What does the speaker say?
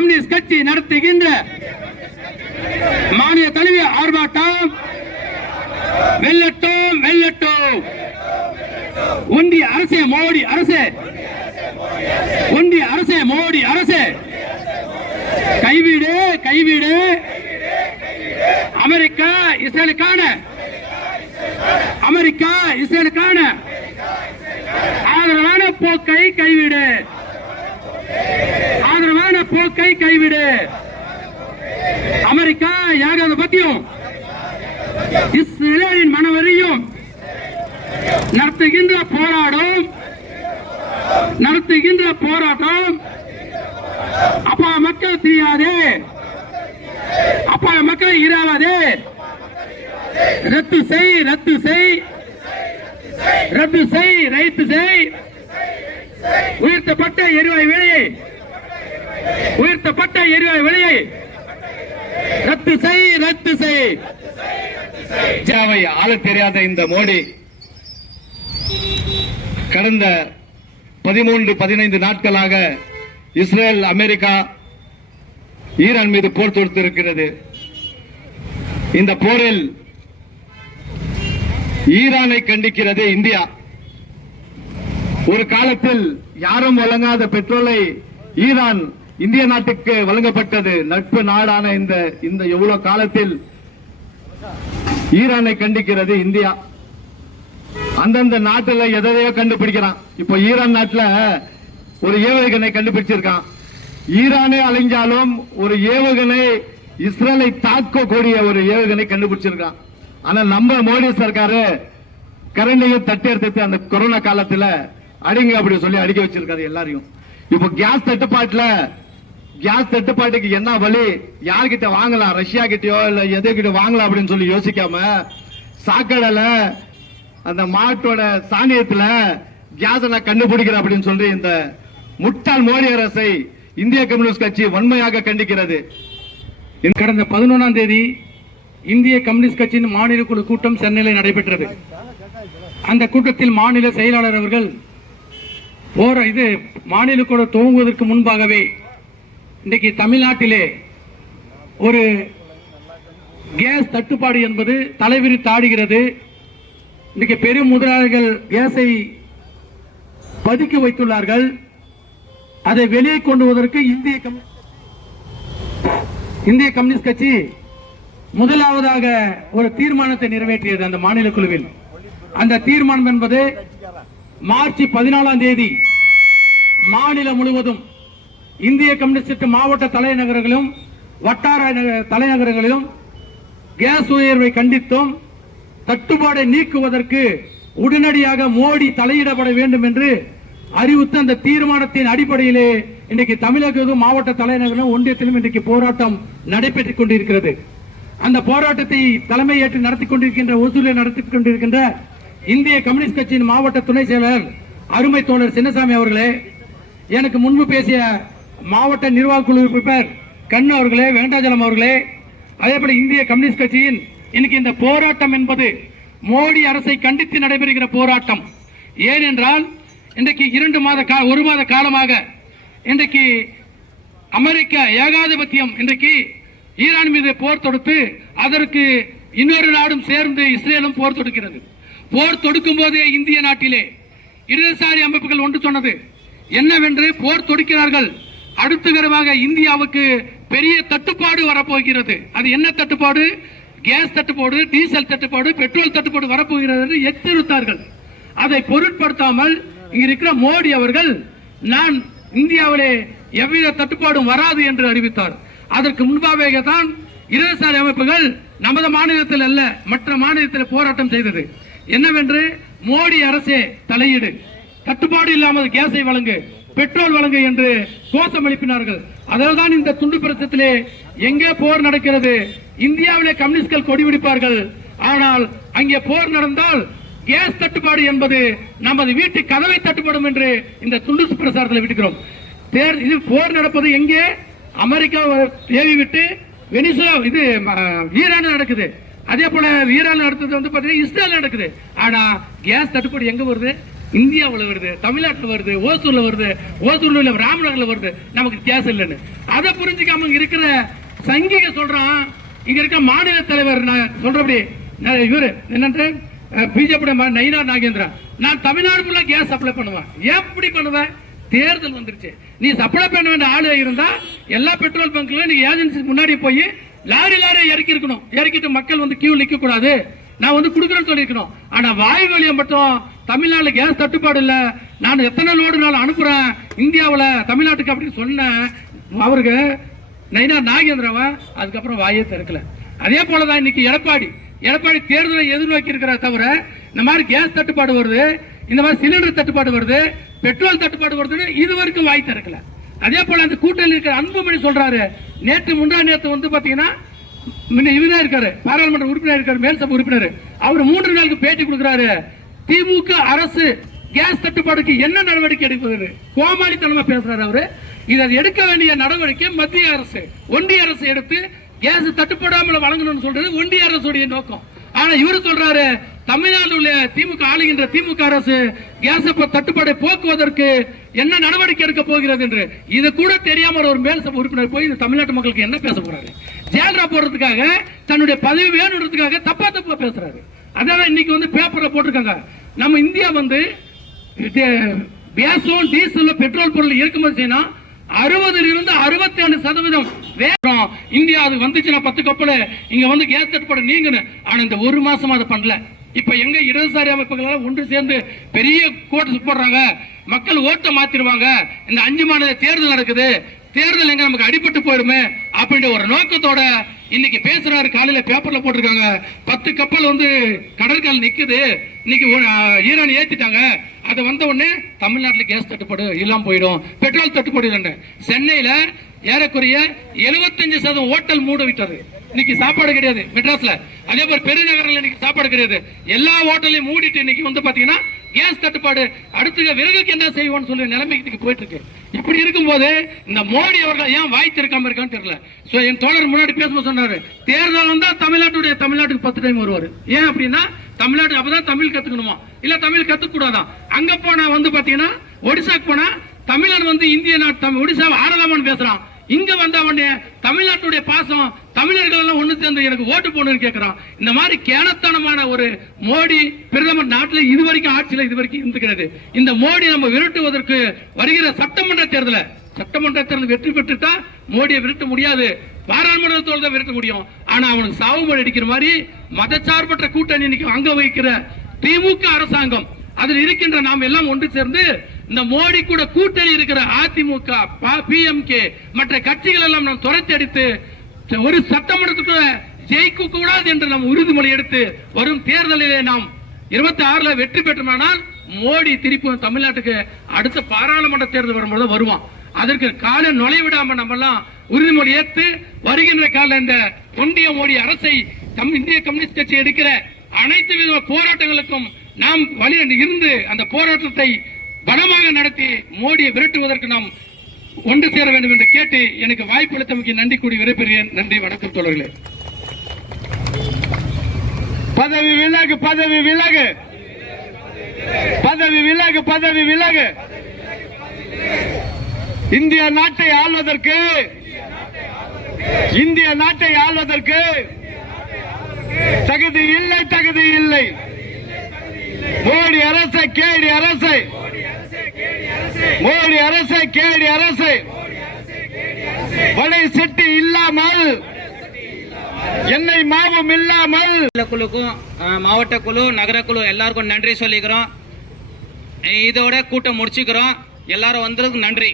Communist கட்சி நடத்துகின்ற மாநில தழுவிய ஆர்ப்பாட்டம் வெல்லட்டும் வெல்லட்டும். ஒன்றிய அரசே மோடி அரசே, ஒன்றிய அரசே மோடி அரசே, கைவிடு கைவிடு அமெரிக்கா இஸ்ரேலுக்கான, அமெரிக்கா இஸ்ரேலுக்கான ஆதரவான போக்கை கைவிடு, ஆதரவான போக்கை கைவிடு. அமெரிக்கா ஏகாதிபத்தியம் இஸ்ரேலின் மனவெறியும் நடத்துகின்ற போராட்டம் அப்பா மக்கள் தெரியாதே, அப்பா மக்கள் இராதே. ரத்து செய் ரத்து செய் ரத்து செய் ரைத்து செய். உயர்த்தப்பட்ட எரிவாயு விலையை, உயர்த்தப்பட்ட எரிவாயு விலையை ரத்து செய் ரத்து செய். ஆள தெரியாத இந்த மோடி கடந்த 13-15 நாட்களாக இஸ்ரேல், அமெரிக்கா, ஈரான் மீது போர் தொடுத்திருக்கிறது. இந்த போரில் ஈரானை கண்டிக்கிறது இந்தியா. ஒரு காலத்தில் யாரும் வழங்காத பெட்ரோலை ஈரான் இந்திய நாட்டுக்கு வழங்கப்பட்டது. நட்பு நாடான இந்த எவ்வளவு காலத்தில் ஈரானை கண்டிக்கிறது இந்தியா. அந்தந்த நாட்டுல எதையோ கண்டுபிடிக்கிறான். இப்போ ஈரான் நாட்டுல ஒரு ஏவுகணை கண்டுபிடிச்சிருக்கான். ஈரானே அழிஞ்சாலும் ஒரு ஏவுகணை இஸ்ரேலை தாக்கக்கூடிய ஒரு ஏவுகணை கண்டுபிடிச்சிருக்கான். ஆனா நம்ம மோடி சர்க்காரு கரண்டையும் தட்டி எடுத்து அந்த கொரோனா காலத்துல அடிங்க அப்படி சொல்லி அடிக்க வச்சிருக்காரு எல்லாரையும். இப்போ கேஸ் தட்டுப்பாட்டுக்கு என்ன வழி, யார்கிட்ட வாங்கலாம், ரஷ்யா கிட்டயோ இல்ல எதுகிட்ட வாங்கலாம் அப்படின்னு சொல்லி யோசிக்காம சாக்கடையில அந்த மாட்டோட சாணியத்துல கேஸ் கண்டுபிடிக்கிற அப்படின்னு சொல்லி இந்த முட்டாள் மோடி அரசை இந்திய கம்யூனிஸ்ட் கட்சி வன்மையாக கண்டிக்கிறது. கடந்த 11ஆம் தேதி இந்திய கம்யூனிஸ்ட் கட்சியின் மாநில குழு கூட்டம் சென்னையில் நடைபெற்றது. அந்த கூட்டத்தில் மாநில செயலாளர் அவர்கள் மாநில குழு துவங்குவதற்கு முன்பாகவே இன்றைக்கு தமிழ்நாட்டிலே ஒரு கேஸ் தட்டுப்பாடு என்பது தலைவிரித்து ஆடுகிறது. இன்றைக்கு பெரும் முதலாளிகள் கேஸை பதுக்கி வைத்துள்ளார்கள். அதை வெளியே கொண்டு வருவதற்கு இந்திய கம்யூனிஸ்ட் கட்சி முதலாவதாக ஒரு தீர்மானத்தை நிறைவேற்றியது அந்த மாநில குழுவில். அந்த தீர்மானம் என்பது மார்ச் 14ஆம் தேதி மாநிலம் முழுவதும் இந்திய கம்யூனிஸ்ட் மாவட்ட தலைநகரங்களிலும் வட்டார தலைநகரங்களிலும் கேஸ் உயர்வை கண்டித்தும் தட்டுப்பாடை நீக்குவதற்கு உடனடியாக மோடி தலையிடப்பட வேண்டும் என்று அறிவித்து அந்த தீர்மானத்தின் அடிப்படையிலே இன்றைக்கு தமிழகத்திலும் மாவட்ட தலைநகரிலும் ஒன்றியத்திலும் இன்றைக்கு போராட்டம் நடைபெற்றுக் கொண்டிருக்கிறது. அந்த போராட்டத்தை தலைமையேற்று நடத்திக் கொண்டிருக்கின்ற இந்திய கம்யூனிஸ்ட் கட்சியின் மாவட்ட துணை செயலர் அருமை தோழர் சின்னசாமி அவர்களே, எனக்கு முன்பு பேசிய மாவட்ட நிர்வாக குழு உறுப்பினர் கண்ணு அவர்களே, வெங்கடாஜலம் அவர்களே, அதேபோல இந்திய கம்யூனிஸ்ட் கட்சியின் இன்னைக்கு இந்த போராட்டம் என்பது மோடி அரசை கண்டித்து நடைபெறுகிற போராட்டம். ஏனென்றால் இன்றைக்கு 1 மாத காலமாக இன்றைக்கு அமெரிக்கா ஏகாதிபத்தியம் இன்றைக்கு ஈரான் மீது போர் தொடுத்து அதற்கு இன்னொரு நாடும் சேர்ந்து இஸ்ரேலும் போர் தொடுக்கிறது. போர் தொடுக்கும் போதே இந்திய நாட்டிலே இடதுசாரி அமைப்புகள் ஒன்று சொன்னது என்னவென்று, போர் தொடுக்கிறார்கள், அடுத்தகரமாக இந்தியாவுக்கு பெரிய தட்டுப்பாடு வரப்போகிறது. அது என்ன தட்டுப்பாடு? கேஸ் தட்டுப்பாடு, டீசல் தட்டுப்பாடு, பெட்ரோல் தட்டுப்பாடு வரப்போகிறது என்று எச்சரித்தார்கள். அதை பொருட்படுத்தாமல் இங்க இருக்கிற மோடி அவர்கள் நான் இந்தியாவிலே எவ்வித தட்டுப்பாடும் வராது என்று அறிவித்தார். அதற்கு முன்பாக தான் இடதுசாரி அமைப்புகள் நமது மாநிலத்தில் அல்ல மற்ற மாநிலத்தில் போராட்டம் செய்தது. என்னவென்று, மோடி அரசே தலையீடு, தட்டுப்பாடு இல்லாமல் கேஸை வழங்கு, பெட்ரோல் வழங்கு என்று கோஷம் எழுப்பினார்கள். அதனால்தான் இந்த துண்டு பிரச்சத்திலே எங்கே போர் நடக்கிறது, இந்தியாவிலே கம்யூனிஸ்ட்கள் கொடி பிடிப்பார்கள். ஆனால் அங்கே போர் நடந்தால் கேஸ் தட்டுப்பாடு என்பது நமது வீட்டு கதவை தட்டுப்படும் என்று இந்த துண்டு பிரசாரத்தில் விட்டுக்கிறோம். இது போர் நடப்பது எங்கே? அமெரிக்கா ஏவி விட்டு வெனிசுலா இது ஈரான் நடக்குது. அதே போல ஈரான் நடத்துறது வந்து பாத்தீங்கன்னா இஸ்ரேல் நடக்குது. ஆனா கேஸ் தட்டுப்பாடு எங்க வருது? இந்தியாவில் வருது, தமிழ்நாட்டில் வருது, ஓசூர்ல வருது, ஓசூர்ல ராமநகர்ல வருது. நமக்கு கேஸ் இல்லைன்னு. அதை புரிஞ்சுக்காம இங்க இருக்கிற சங்கிக சொல்றான். இங்க இருக்க மாநில தலைவர் நான் சொல்றபடி இவரு என்னன்ற பிஜேபி நயினார் நாகேந்திரன், நான் தமிழ்நாடு ஃபுல்லா கேஸ் சப்ளை பண்ணுவேன். எப்படி பண்ணுவேன்? தேர்தல் வந்துருச்சு. நீ சப்ளை பண்ண வேண்டிய ஆளு இருந்தா எல்லா பெட்ரோல் பங்க்ல நீங்க ஏஜென்சி முன்னாடி போய் லாரி இறக்கி இருக்கணும். இறக்கிட்டு மக்கள் வந்து கியூ நிக்க கூடாது. நான் வந்து குடுக்கறேன்னு சொல்லிருக்கணும். ஆனா வாய் வழியை மட்டும் தமிழ்நாடுல கேஸ் தட்டுப்பாடு இல்ல, நான் எத்தனை லோடு நாள் அனுப்புறேன் இந்தியாவுல தமிழ்நாட்டுக்கு அப்படின்னு சொன்ன அவருக்கு நயினார் நாகேந்திரவன் அதுக்கப்புறம் வாயே திறக்கல. அதே போலதான் இன்னைக்கு எடப்பாடி தேர்தலை எதிர்நோக்கி இருக்கிற தவிர இந்த மாதிரி கேஸ் தட்டுப்பாடு வருது, இந்த மாதிரி சிலிண்டர் தட்டுப்பாடு வருது, பெட்ரோல் தட்டுப்பாடு வருதுன்னு இது வரைக்கும் வாய் திறக்கல. அதே போல அந்த கூட்டணியில் இருக்கிற அன்புமணி சொல்றாரு, முந்தா நேற்று வந்து பாத்தீங்கன்னா இவரே இருக்காரு, பாராளுமன்ற உறுப்பினர் இருக்காரு, மேல்சபை உறுப்பினர், அவர் 3 நாளுக்கு பேட்டி கொடுக்கிறாரு. திமுக அரசு கேஸ் தட்டுப்பாடுக்கு என்ன நடவடிக்கை எடுப்பது கோமாளித்தனமா பேசுறாரு அவரு. இதை எடுக்க வேண்டிய நடவடிக்கை மத்திய அரசு ஒன்றிய அரசு எடுத்து கேஸ் தட்டுப்படாமல் வழங்கணும்னு சொல்றது ஒன்றிய அரசுடைய நோக்கம். ஆனா இவரு சொல்றாரு தமிழ்நாடு உள்ள திமுக ஆளுகின்ற திமுக அரசு கேஸ் தட்டுப்பாடை போக்குவதற்கு என்ன நடவடிக்கை எடுக்க போகிறது என்று இது கூட தெரியாம ஒரு மேல்சபை உறுப்பினர் போய் இந்த தமிழ்நாட்டு மக்களுக்கு என்ன பேச போறாரு? ஜெயலலிதா போறதுக்காக தன்னுடைய பதவி வேணுன்றதுக்காக தப்பா பேசுறாரு. அதான் இன்னைக்கு வந்து பேப்பர்ல போட்டிருக்காங்க, நம்ம இந்தியா வந்து கேஸும் டீசல் பெட்ரோல் பொருள் இறக்குமதி செய்யணும் 60% 67% வேகம் இந்தியா அது வந்துச்சுன்னா 10 கப்பல் இங்க வந்து கேஸ் தட்டுப்பாடு நீங்கன்னு. ஆனா இந்த 1 மாசமா அதை பண்ணல. இப்ப எங்க இடதுசாரி அமைப்புகள் ஒன்று சேர்ந்து பெரிய கோட்டு போடுறாங்க, மக்கள் ஓட்டை மாத்திருவாங்க, இந்த 5 மாநில தேர்தல் நடக்குது, தேர்தல் எங்க நமக்கு அடிபட்டு போயிடுமே அப்படின்ற ஒரு நோக்கத்தோட இன்னைக்கு பேசுறாரு. காலையில பேப்பர்ல போட்டிருக்காங்க 10 கப்பல் வந்து கடற்கரை நிக்குது, இன்னைக்கு ஈரான் ஏத்திட்டாங்க, அது வந்த உடனே தமிழ்நாட்டில் கேஸ் தட்டுப்பாடு இல்லாம போயிடும், பெட்ரோல் தட்டுப்பாடு இல்லை. சென்னையில ஏறக்குறைய 75% ஹோட்டல் மூட விட்டது, இன்னைக்கு சாப்பாடு கிடையாது மெட்ராஸ்ல. அதே போல பெருநகரில் இன்னைக்கு சாப்பாடு கிடையாது, எல்லா ஹோட்டலையும் மூடிட்டு இன்னைக்கு வந்து பாத்தீங்கன்னா கேஸ் தட்டுப்பாடு. அடுத்து விறகுக்கு என்ன செய்வோம்னு சொல்லி நிலைமைக்கு போயிட்டு இருக்கு. இப்படி இருக்கும்போது இந்த மோடி அவர்கள் ஏன் வாய் திறக்காம இருக்கான்னு தெரியல. என் தோழர் முன்னாடி பேசும்போது சொன்னாரு, தேர்தல் வந்தா தமிழ்நாட்டுக்கு 10 டைம் வருவாரு. ஏன் அப்படின்னா தமிழ்நாடு அப்பதான் தமிழ் கத்துக்கணுமா, இல்ல தமிழ் கத்துக்க கூடாதான். அங்க போனா வந்து பாத்தீங்கன்னா ஒடிசாக்கு போனா தமிழ்நாடு வந்து இந்திய நாட்டு ஒடிசா ஆடலாமான்னு பேசுறான். இங்க வந்த உடனே தமிழ்நாட்டுடைய பாசம் தமிழர்கள் எல்லாம் ஒண்ணு சேர்ந்து எனக்கு ஓட்டு போடணும்னு கேட்கிறான். இந்த மாதிரி கேனத்தனமான ஒரு மோடி பிரதமர் நாட்டில் இதுவரைக்கும் ஆட்சியில் இதுவரைக்கும் இருந்துகிறது. இந்த மோடி நம்ம விரட்டுவதற்கு வருகிற சட்டமன்ற தேர்தல் வெற்றி பெற்றுட்டா மோடியை விரட்ட முடியாது, பாராளுமன்றத்தோடு தான் விரட்ட முடியும். ஆனா அவனுக்கு சாவுமொழி அடிக்கிற மாதிரி மதச்சார்பற்ற கூட்டணி இன்னைக்கு அங்க வைக்கிற திமுக அரசாங்கம், அதில் இருக்கின்ற நாம் எல்லாம் ஒன்று சேர்ந்து இந்த மோடி கூட கூட்டணி இருக்கிற அதிமுக, பிஎம்கே மற்ற கட்சிகள் எல்லாம் நாம் துரத்தி அடித்து ஒரு சட்டமன்றத்துக்கு ஜெயிக்க கூடாது என்று நாம் உறுதிமொழி எடுத்து வரும் தேர்தலிலே நாம் 26ல வெற்றி பெற்றோமானால் மோடி திருப்பி தமிழ்நாட்டுக்கு அடுத்த பாராளுமன்ற தேர்தல் வரும்போது வருவான். அதற்கு கால நுழைவிடாம நம்ம எல்லாம் உறுதிமொழி ஏற்று வருகின்ற கால இந்த ஒன்றிய மோடி அரசை இந்திய கம்யூனிஸ்ட் கட்சி எடுக்கிற அனைத்து வித போராட்டங்களுக்கும் நாம் வழி இருந்து அந்த போராட்டத்தை பலமாக நடத்தி மோடியை விரட்டுவதற்கு நாம் ஒன்று சேர வேண்டும் என்று கேட்டு எனக்கு வாய்ப்பு அளித்தமைக்கு நன்றி கூடி விடைபெறுகிறேன். நன்றி, வணக்கம் தோழர்களே. பதவி விலகு, பதவி விலகு, பதவி விலகு, பதவி விலகு. இந்திய நாட்டை ஆள்வதற்கு தகுதி இல்லை, தகுதி இல்லை. மோடி அரசை, கேடி அரசை, மோடி அரசை, கேடி அரசை, வடை செட்டி இல்லாமல், எண்ணெய் மாவும் இல்லாமல். குழுக்கும் மாவட்ட குழு, நகர குழு எல்லாருக்கும் நன்றி சொல்லிக்கிறோம். இதோட கூட்டம் முடிச்சுக்கிறோம். எல்லாரும் வந்ததுக்கு நன்றி.